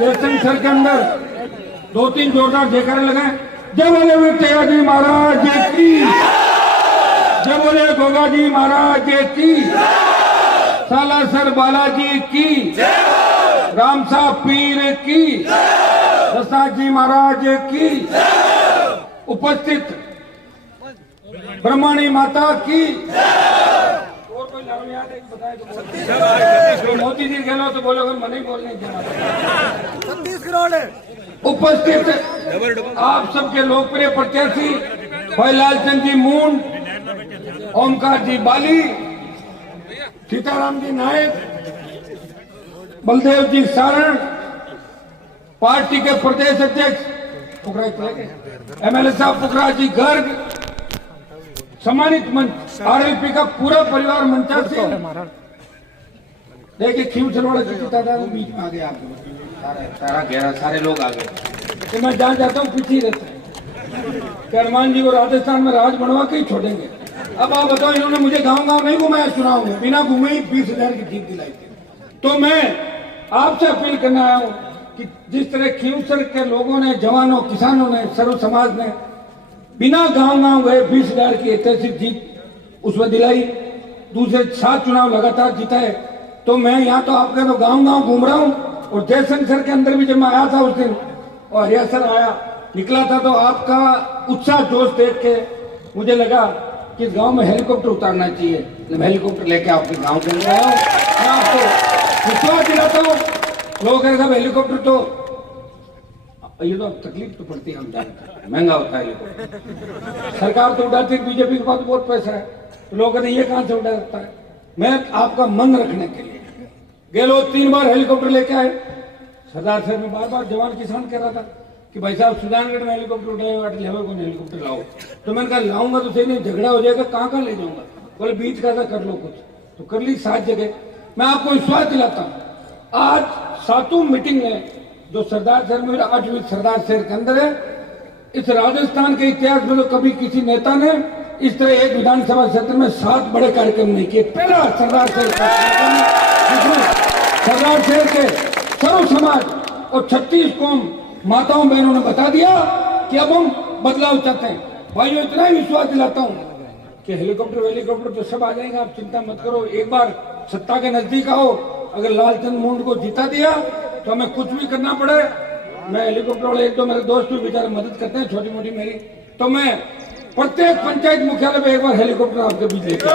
जयशंकर के अंदर 2-3 जोरदार जयकारे लगाए। जय बोले विठ्ठल जी महाराज की, जय बोले गोगा जी महाराज की, सालासर बालाजी की, रामसा पीर की, प्रसाद जी महाराज की, उपस्थित ब्रह्मणी माता की। और कोई नाम याद है बताए तो मोदी जी कह लो तो बोलोगे मैं नहीं बोलने देना। 36 करोड़ उपस्थित आप सबके लोकप्रिय प्रत्याशी भाई लालचंद जी मूंड, ओमकार जी बाली, सीताराम जी नायक, बलदेव जी सारण, पार्टी के प्रदेश अध्यक्ष एमएलए साहब पुखराज जी गर्ग, सम्मानित मंच आरएलपी का पूरा परिवार मंचा से देखिए खींचलवाड़ा की तादाद बीच में आ गए। आप सारा घेरा सारे लोग आ गए। तो मैं जहाँ जाता हूँ पीछे रहता है कि हनुमान जी को राजस्थान में राज बनवा के ही छोड़ेंगे। अब आप बताओ, इन्होंने मुझे गांव गांव नहीं घुमाया, चुनाव में बिना घूमे ही 20,000 की जीत दिलाई थी। तो मैं आपसे अपील करने आया हूँ कि जिस तरह खींवसर के लोगों ने, जवानों, किसानों ने, सर्व समाज ने बिना गांव गांव गए 20,000 की ऐतिहासिक जीत उसमें दिलाई, दूसरे 7 चुनाव लगातार जीता है। तो मैं यहाँ तो आपका तो गांव गांव घूम रहा हूँ। और जयशंकर के अंदर भी जब मैं आया था उस दिन और हरियासर आया निकला था तो आपका उत्साह जोश देख के मुझे लगा कि गांव में हेलीकॉप्टर उतारना चाहिए। मैं हेलीकॉप्टर लेके आपके गांव के अंदर आया हूँ। मैं आपको विश्वास दिलाता हूँ। लोग कह रहे हेलीकॉप्टर तो ये तो तकलीफ तो पड़ती है, हम जानते हैं महंगा होता है हेलीकॉप्टर। सरकार तो उड़ाती है, बीजेपी के पास बहुत पैसा है, तो लोग कहते हैं ये कहां से उड़ा सकता है। मैं आपका मन रखने के लिए गेलो 3 बार हेलीकॉप्टर लेके आए। सरदार साहब में बार जवान किसान कह रहा था कि भाई साहब सुजानगढ़ में हेलीकॉप्टर उठाए, लेवल को हेलीकॉप्टर लाओ। तो मैंने कहा लाऊंगा तो सही नहीं, झगड़ा हो जाएगा, कहाँ ले जाऊंगा। बोले बीच का कर लो कुछ, तो कर ली 7 जगह। मैं आपको विश्वास दिलाता हूँ आज 7वीं मीटिंग है जो सरदार शहर में 8वीं सरदार शहर के अंदर है। इस राजस्थान के इतिहास में तो कभी किसी नेता ने इस तरह एक विधानसभा क्षेत्र में 7 बड़े कार्यक्रम नहीं किए। पहला सरदार शहर का जिसमें सरदार शहर के सर्व समाज और 36 कौम माताओं बहनों ने बता दिया कि अब हम बदलाव चाहते हैं। भाइयों इतना ही विश्वास दिलाता हूँ कि हेलीकॉप्टर तो सब आ जाएंगे, आप चिंता मत करो। एक बार सत्ता के नजदीक आओ, अगर लालचंद मूंड को जिता दिया तो हमें कुछ भी करना पड़े। मैं हेलीकॉप्टर वाले 1-2 मेरे दोस्त भी बेचारे मदद करते हैं छोटी मोटी मेरी, तो मैं प्रत्येक पंचायत मुख्यालय में एक बार हेलीकॉप्टर आपके बीच लेकर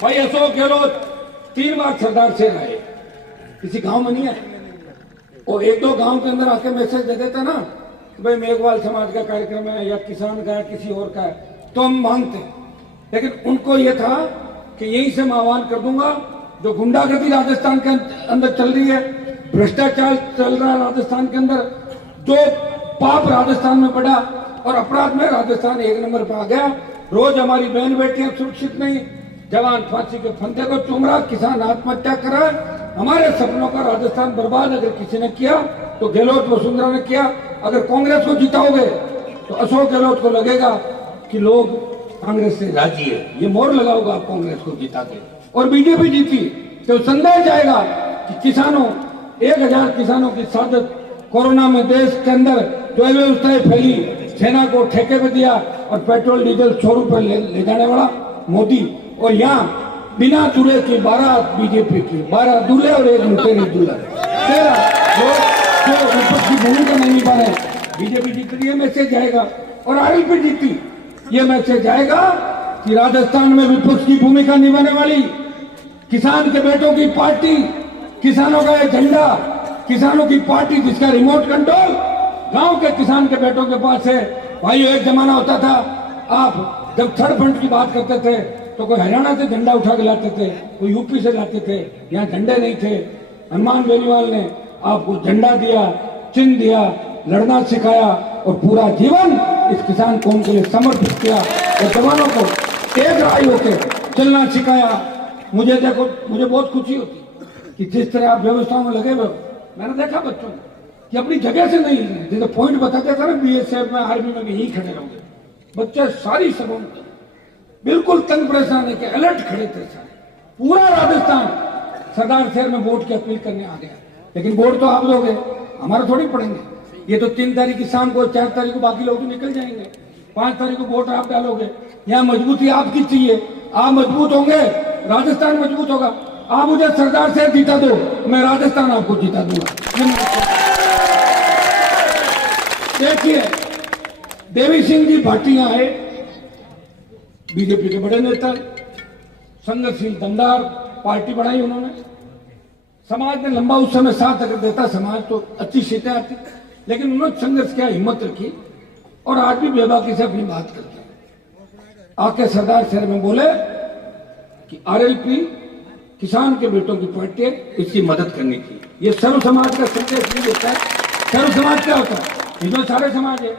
भाई अशोक गहलोत 3 बार सरदार शहर आए, किसी गांव में नहीं आए। और 1-2 गांव के अंदर आके मैसेज दे देता ना कि भाई मेघवाल समाज का कार्यक्रम है या किसान का है किसी और का है, तो हम मानते, लेकिन उनको ये था कि यहीं से मैं आह्वान कर दूंगा, जो गुंडागर्दी राजस्थान के अंदर चल रही है, भ्रष्टाचार चल रहा है राजस्थान के अंदर, जो पाप राजस्थान में बढ़ा और अपराध में राजस्थान 1 नंबर पर आ गया। रोज हमारी बहन बेटियां सुरक्षित नहीं, जवान फांसी के फंदे को चूम रहा, किसान आत्महत्या कर रहा है। हमारे सपनों का राजस्थान बर्बाद अगर किसी ने किया तो गहलोत वसुंधरा ने किया। अगर कांग्रेस को जिताओगे तो अशोक गहलोत को लगेगा कि लोग कांग्रेस से राजी है, ये मोहर लगाओगा आप कांग्रेस को जिता के। और बीजेपी जीती तो संदेश जाएगा कि किसानों, 1000 किसानों की शहादत, कोरोना में देश के अंदर जो व्यवस्थाएं फैली, सेना को ठेके पे दिया और पेट्रोल डीजल 100 रुपए ले जाने वाला मोदी, और यहाँ बिना दूल्हे की 12 बीजेपी की, 12 दूल्हे और 1 लुटेरे दूल्हा, 13 लोग जो विपक्ष की भूमिका नहीं निभा रहे। बीजेपी जीत रही है, मैसेज जाएगा। और आरएलपी जीती, ये मैसेज जाएगा कि राजस्थान में विपक्ष की भूमिका निभाने वाली, किसान के बेटों की पार्टी, किसानों का झंडा, किसानों की पार्टी जिसका रिमोट कंट्रोल गांव के किसान के बेटों के पास है। भाइयों, एक जमाना होता था, आप जब थर्ड फ्रंट की बात करते थे तो कोई हरियाणा से झंडा उठा के लाते थे, कोई यूपी से लाते थे, यहाँ झंडे नहीं थे। हनुमान बेनीवाल ने आपको झंडा दिया, चिन्ह दिया, लड़ना सिखाया और पूरा जीवन इस किसान कौम के लिए समर्पित किया और जवानों को एक राय होकर चलना सिखाया। मुझे देखो, मुझे बहुत खुशी होती कि जिस तरह आप व्यवस्थाओं में लगे हुए, मैंने देखा बच्चों कि अपनी जगह से नहीं, जैसे पॉइंट बताते थे ना बीएसएफ में, आर्मी में भी यही खड़े रहोगे, बच्चे सारी सभा में बिल्कुल तंग परेशान है कि अलर्ट खड़े थे सारे। पूरा राजस्थान सरदार शहर में वोट की अपील करने आ गया, लेकिन वोट तो आप दोगे, हमारा थोड़ी पड़ेंगे। ये तो 3 तारीख की शाम को, 4 तारीख को बाकी लोग निकल जाएंगे, 5 तारीख को वोट आप डालोगे। यहाँ मजबूती आपकी चाहिए, आप मजबूत होंगे, राजस्थान मजबूत होगा। आप मुझे सरदार शहर जीता दो, मैं राजस्थान आपको जीता दूंगा। देखिए, देवी सिंह जी भाटिया है, बीजेपी के बड़े नेता, संघर्षशील दमदार पार्टी बनाई उन्होंने। समाज ने लंबा उस समय साथ अगर देता समाज तो अच्छी सीटें आती, लेकिन उन्होंने संघर्ष किया, हिम्मत रखी और आज भी बेबाकी से अपनी बात करते हैं। आके सरदार शहर में बोले कि आरएलपी किसान के बेटों की पार्टी है, इसकी मदद करनी की। ये सर्व समाज का संदेश नहीं देता है। सर्व समाज क्या होता है? इसमें सारे समाज है।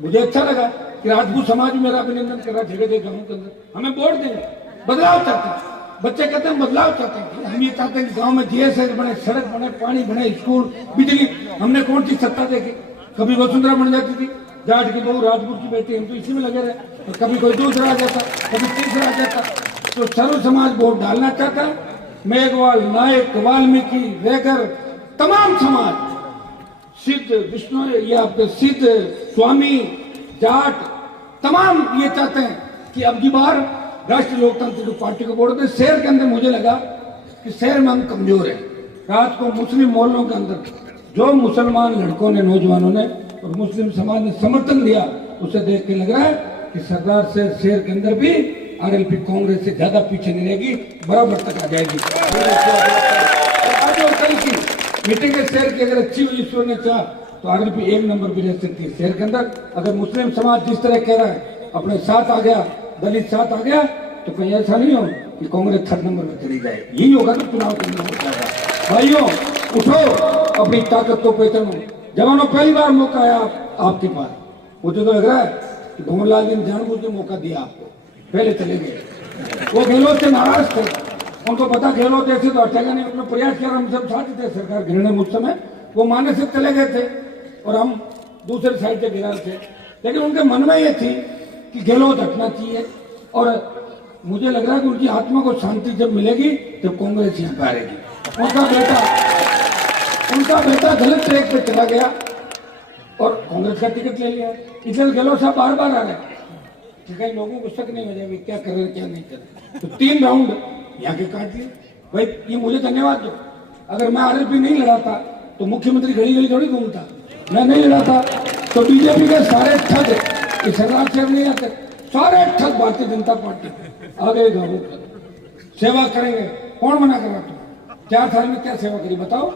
मुझे अच्छा लगा कि राजपूत समाज मेरा अभिनंदन कर रहा, जगह जगह गाँव के अंदर हमें वोट देंगे, बदलाव चाहते हैं। बच्चे कहते हैं बदलाव चाहते हैं, हम ये चाहते हैं कि गांव में जीएसएस बने, सड़क बने, पानी बने, स्कूल, बिजली। हमने कौन सी सत्ता देखी? कभी वसुंधरा बन जाती थी, जाट की बहू, राजपूत की बेटी, हम तो इसी में लगे रहे। और कभी कोई दूसरा आ जाता, कभी तीसरा आ जाता। तो सर्व समाज वोट डालना चाहता है। मेघवाल, नायक, वाल्मीकि, रेगर, तमाम समाज, सिद्ध, विष्णु, ये आपके सिद्ध, स्वामी, जाट, तमाम ये चाहते हैं कि अब की बार राष्ट्रीय लोकतांत्रिक पार्टी को वोट दे। शहर के अंदर मुझे लगा कि शहर में हम कमजोर हैं। रात को मुस्लिम मोहल्लों के अंदर जो मुसलमान लड़कों ने, नौजवानों ने और मुस्लिम समाज ने समर्थन दिया, उसे देख के लग रहा है कि सरदार शहर के अंदर भी आरएलपी कांग्रेस से ज्यादा पीछे नहीं रहेगी, बराबर तक आ जाएगी। आज और कल की मीटिंग है शहर की, अगर अच्छी हुई, ईश्वर ने चाहा तो आरएलपी 1 नंबर भी रह सकती है शहर के अंदर। अगर मुस्लिम समाज जिस तरह कह रहा है अपने साथ आ गया, दलित साथ आ गया, तो कहीं ऐसा नहीं हो कि कांग्रेस 3rd नंबर में चली जाए। यही होगा तो चुनाव के अंदर हो जाएगा। भाइयों, उठो, अपनी ताकत को पहचानो। जवानों, पहली बार मौका है आपके पास। मुझे तो लग रहा है कि भंवरलाल जी ने जानबूझ के मौका दिया आपको, पहले चले गए। वो गहलोत से नाराज थे, उनको पता गहलोत ऐसे तो हटेगा नहीं। अपना प्रयास किया, हम सब साथ थे, सरकार गिरने में उस समय वो माने से चले गए थे और हम दूसरे साइड से गिरा थे। लेकिन उनके मन में ये थी कि गहलोत हटना चाहिए। और मुझे लग रहा है कि उनकी आत्मा को शांति जब मिलेगी तब कांग्रेस यहाँ पे आएगी। उनका बेटा गलत ट्रैक पे चला गया और कांग्रेस का टिकट ले लिया। इसलिए गहलोत साहब बार बार आ रहे हैं कि कहीं लोगों को शक नहीं हो जाए क्या कर रहे हैं क्या नहीं कर रहे। तो 3 राउंड यहाँ के काट लिए। भाई, ये मुझे धन्यवाद दो। अगर मैं आरएलपी नहीं लड़ाता तो मुख्यमंत्री घड़ी घड़ी थोड़ी घूमता। मैं नहीं लड़ाता तो बीजेपी के सारे ठग इस सरदार शहर नहीं आते, सारे ठग भारतीय जनता पार्टी आ गए। गाँव सेवा करेंगे, कौन मना कर रहा? तुम 4 साल में क्या सेवा करी बताओ?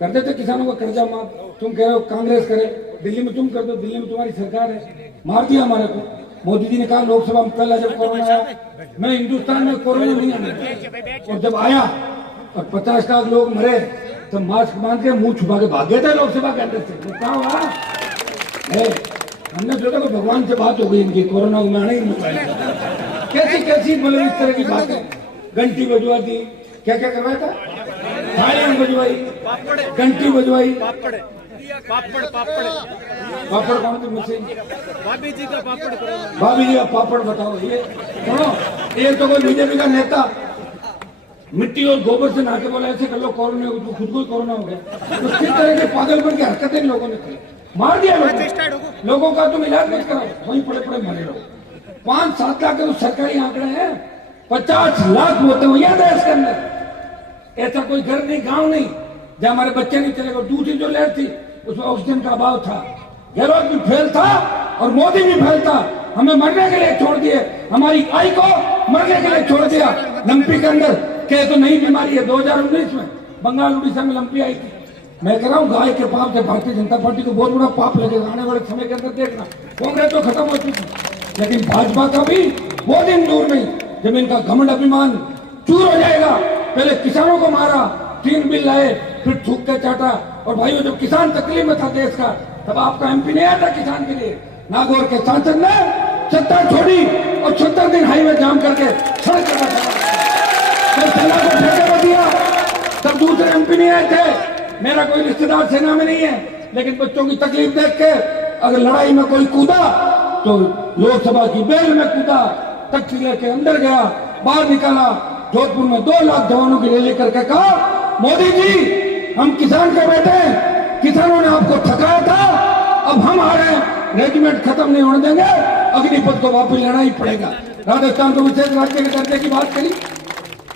कर देते किसानों का कर्जा माफ। तुम कह रहे हो कांग्रेस करे, दिल्ली में तुम कर दो, दिल्ली में तुम्हारी सरकार है, मार दिया हमारे को। मोदी जी ने कहा लोकसभा में पहला जब कोरोना आया, मैं हिंदुस्तान में कोरोना नहीं आने, और जब आया और 50 लाख लोग मरे तो मास्क बांध के मुंह छुपा के भागे थे लोकसभा के अंदर से। क्या हुआ है? हमने सोचा कि भगवान से बात हो गई इनकी, कोरोना में आने ही नहीं पाएगा। कैसी कैसी मतलब इस तरह की बातें, घंटी बजवा दी, क्या क्या करवाया था, थालियां बजवाई, घंटी बजवाई, पापड़ पापड़ कौन सी मशीन, भाभी जी का पापड़ बताओ। ये सुनो, एक तो कोई बीजेपी का नेता मिट्टी और गोबर से नहा के बोला ऐसे कर लो कोरोना हो, तो खुद को ही कोरोना हो गया। तो किस तरह के पागलपन की हरकतें लोगों ने की, मार दिया लोगों का। तुम इलाज मत कराओ, वहीं पड़े पड़े मरे रहो। 5-7 लाख के तो सरकारी आंकड़े हैं, 50 लाख होते हुए याद है इसके अंदर। ऐसा कोई घर नहीं, गांव नहीं जहां हमारे बच्चे नहीं चले गए। दूसरी जो लहर थी उसमें ऑक्सीजन का अभाव था, गहलोत भी फेल था और मोदी भी फेल था। हमें मरने के लिए छोड़ दिए, हमारी आई को मरने के लिए छोड़ दिया। लंपी के अंदर क्या तो नई बीमारी है, 2019 में बंगाल उड़ीसा में लंपी आई थी। मैं कह रहा हूँ गाय के पाप से भारतीय जनता पार्टी को बहुत बड़ा पाप लगेगा आने वाले समय के अंदर। देखना, कांग्रेस तो खत्म हो चुकी, लेकिन भाजपा का भी वो दिन दूर नहीं जब इनका घमंड अभिमान चूर हो जाएगा। पहले किसानों को मारा, 3 बिल लाए, फिर थूक के चाटा। और भाइयों, जब किसान तकलीफ में था देश का, तब आपका एमपी नहीं आया था किसान के लिए। नागौर के सांसद ने सत्ता छोड़ी और 70 दिन हाईवे जाम करके सड़क चला सेना को ठेके में दिया। तब दूसरे एमपी नहीं आए थे। मेरा कोई रिश्तेदार सेना में नहीं है, लेकिन बच्चों की तकलीफ देख के अगर लड़ाई में कोई कूदा तो लोकसभा की बेल में कूदा, तख्त के अंदर गया, बाहर निकाला। जोधपुर में 2 लाख जवानों की रैली करके कहा, मोदी जी हम किसान के बेटे हैं, किसानों ने आपको थकाया था, अब हम आ रहे हैं, रेजिमेंट खत्म नहीं होने देंगे, अग्निपथ को वापस लेना ही पड़ेगा। राजस्थान को विशेष राज्य के दर्जे की बात करी,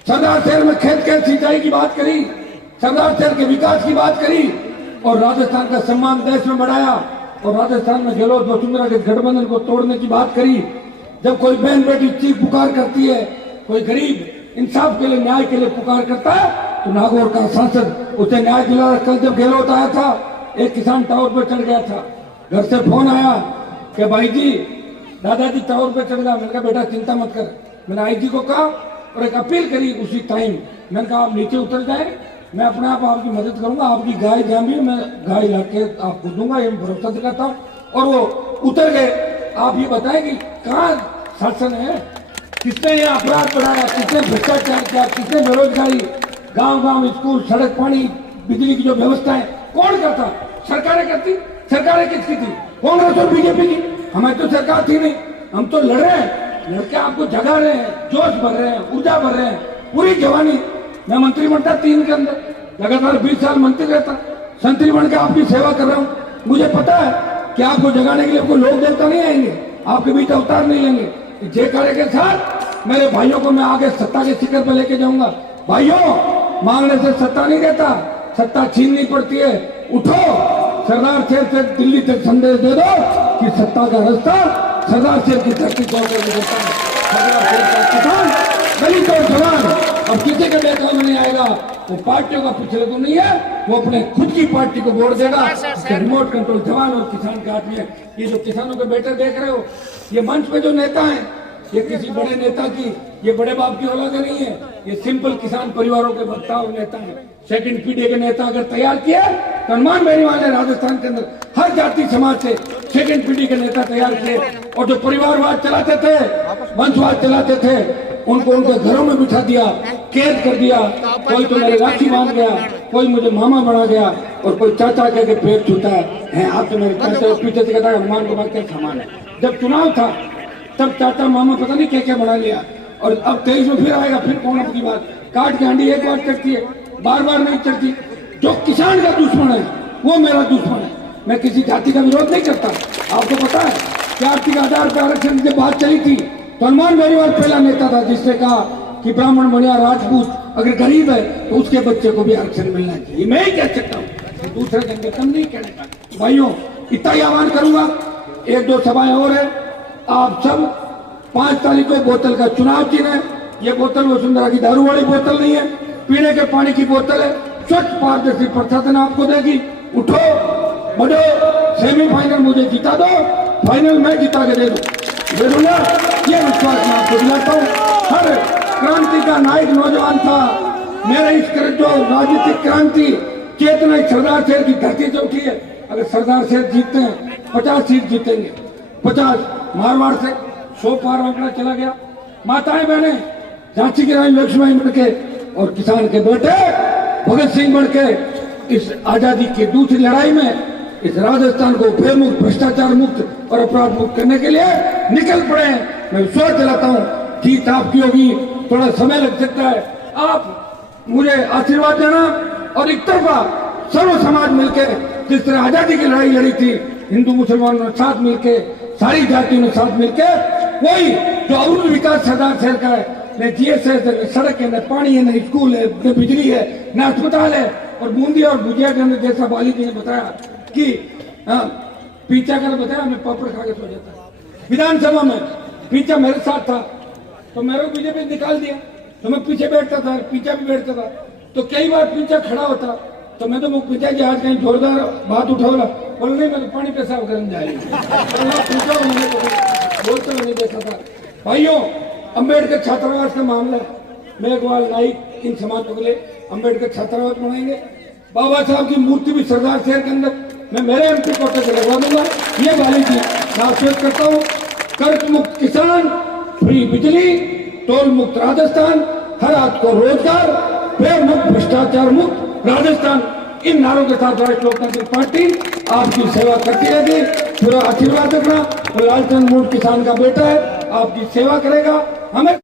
सरदार शहर में खेत के सिंचाई की बात करी, सरदार शहर के विकास की बात करी, और राजस्थान का सम्मान देश में बढ़ाया। और राजस्थान में गहलोत वसुंधरा के गठबंधन को तोड़ने की बात करी। जब कोई बहन बेटी चीख पुकार करती है, कोई गरीब इंसाफ के लिए, न्याय के लिए पुकार करता है, तो नागौर का सांसद उसे न्याय दिला। कल जब गहलोत आया था, एक किसान टावर पर चढ़ गया था, घर से फोन आया कि भाई जी दादाजी टावर पर चढ़ गया। मैंने कहा बेटा चिंता मत कर। मैंने आईजी को कहा और एक अपील करी उसी टाइम। मैंने कहा आप नीचे उतर जाए, मैं अपने आप आपकी मदद करूंगा, आपकी गाय जहां भी मैं गाय लाके आपको दूंगा, ये भरोसा दिलाता हूँ। और वो उतर गए। आप ये बताएं कि कहाँ शासन है, किसने ये अपराध बढ़ाया, किसने भ्रष्टाचार किया, किसने बेरोजगारी, गांव-गांव स्कूल, सड़क, पानी, बिजली की जो व्यवस्था है कौन करता? सरकारें करती। सरकारें किसकी थी? कांग्रेस और बीजेपी की। हमारी तो सरकार थी नहीं, हम तो लड़ रहे हैं, लड़के आपको जगा रहे हैं, जोश भर रहे हैं, ऊर्जा भर रहे हैं, पूरी जवानी। मैं मंत्री बनता 3 के अंदर, लगातार 20 साल मंत्री रहता, संतरी बन के आपकी सेवा कर रहा हूँ। मुझे पता है कि आपको जगाने के लिए कोई लोक देवता नहीं आएंगे, आपके बीच अवतार नहीं लेंगे। जे कार्य के साथ मेरे भाइयों को मैं आगे सत्ता के शिखर पर लेके जाऊंगा। भाइयों, मांगने से सत्ता नहीं देता, सत्ता छीननी पड़ती है। उठो, सरदार शहर से दिल्ली तक संदेश दे दो कि सत्ता का रास्ता सरदार शहर की धरती को देता है। सरदार शहर का किसान, दलित और जवान अब किसी के बेकाम नहीं आएगा। वो पार्टियों का पिछले तो नहीं है, वो अपने खुद की पार्टी को वोट देगा। रिमोट कंट्रोल जवान और किसान के हाथ में। ये जो किसानों के बेटे देख रहे हो, ये मंच पे जो नेता हैं, ये किसी बड़े नेता की, ये बड़े बाप की औलाद नहीं है, ये सिंपल किसान परिवारों के वक्ता और नेता है। सेकंड पीढ़ी के नेता अगर तैयार किया तो अनुमान बेनीवाल ने राजस्थान के अंदर हर जाति समाज से सेकंड पीढ़ी के नेता तैयार किए। और जो परिवारवाद चलाते थे, वंशवाद चलाते थे, उनको उनके घरों में बिठा दिया, कैद कर दिया। कोई तो मेरे राखी मान गया, कोई मुझे मामा बना गया, और कोई चाचा कह के पेट छूता है आप तो मेरे चाचा पीछे से कहता है हनुमान के बाद क्या सामान है। जब चुनाव था तब चाचा मामा पता नहीं क्या क्या बना लिया। और अब 23 में फिर आएगा, फिर कौन अपनी बात काट के हांडी एक बार चढ़ती है, बार बार नहीं चढ़ती। जो किसान का दुश्मन है वो मेरा दुश्मन है। मैं किसी जाति का विरोध नहीं करता। आपको पता है कि आर्थिक आधार पर आरक्षण की बात चली थी तो हनुमान बेनीवाल पहला नेता था जिसने कहा कि ब्राह्मण बनिया राजपूत अगर गरीब है तो उसके बच्चे को भी आरक्षण मिलना चाहिए। मैं ही कह सकता हूँ, दूसरे जन कम नहीं कहने का। भाइयों, इतना ही आह्वान करूंगा, 1-2 सभाएं और है। आप सब 5 तारीख को बोतल का चुनाव चिन्ह है। ये बोतल वसुंधरा की दारू वाली बोतल नहीं है, पीने के पानी की बोतल है। स्वच्छ पारदर्शी प्रशासन आपको देगी। उठो, मुझे सेमीफाइनल मुझे जिता दो, फाइनल मैं जिता के दे दूंगा। ये विश्वास मैं आपको दिलाता हूँ। हर क्रांति का नायक नौजवान था। मेरे इस जो राजनीतिक क्रांति चेतना सरदार शहर की धरती से उठी है। अगर सरदार शहर जीतते हैं 50 सीट जीतेंगे, 50 मारवाड़ से 100 पार आंकड़ा चला गया। माताएं बहने झांसी की रानी लक्ष्मीबाई बनके और किसान के बेटे भगत सिंह बनके इस आजादी की दूसरी लड़ाई में इस राजस्थान को भयमुक्त, भ्रष्टाचार मुक्त और अपराध मुक्त करने के लिए निकल पड़े हैं। मैं विश्वास दिलाता हूँ जीत आपकी होगी। थोड़ा समय लग सकता है, आप मुझे आशीर्वाद देना और एक तरफा सर्व समाज मिलकर जिस तरह आजादी की लड़ाई लड़ी थी, हिंदू मुसलमानों ने साथ मिलकर, सारी जातियों ने साथ मिलकर, वही जो अवरुद्ध विकास सरदार शहर का है, न जीएसएस है, न सड़क है, न पानी है, न स्कूल है, न बिजली है, न अस्पताल है। और बूंदिया और भुजिया के अंदर जैसा बाली जी ने बताया कि पीछा कर बताया, मैं पापड़ खा के सो जाता। विधानसभा में पीछा मेरे साथ था तो मेरे को बीजेपी निकाल दिया, तो मैं पीछे बैठता था, पीछा भी बैठता था। तो कई बार पीछा खड़ा होता तो मैं तो वो पिता जी आज कहीं जोरदार बात उठाओला, बोल नहीं मैं तो पानी पेशाब करने जाएगी, बोलते हुए नहीं देखा था। भाइयों, अम्बेडकर छात्रावास का मामला है, मेघवाल नाइक इन समाजों के लिए अम्बेडकर छात्रावास बनाएंगे। बाबा साहब की मूर्ति भी सरदार शहर के अंदर मैं मेरे एमपी कोटे से लगवा दूंगा। ये वाली थी मैं आश्वस्त करता हूँ। कर्ज मुक्त किसान, फ्री बिजली, टोल मुक्त राजस्थान, हर हाथ को रोजगार, व्यय मुक्त, भ्रष्टाचार मुक्त राजस्थान, इन नारों के साथ राष्ट्रीय लोकतांत्रिक पार्टी आपकी सेवा करती रहेगी। पूरा आशीर्वाद रखना। लालचंद मूड किसान का बेटा है, आपकी सेवा करेगा। हमें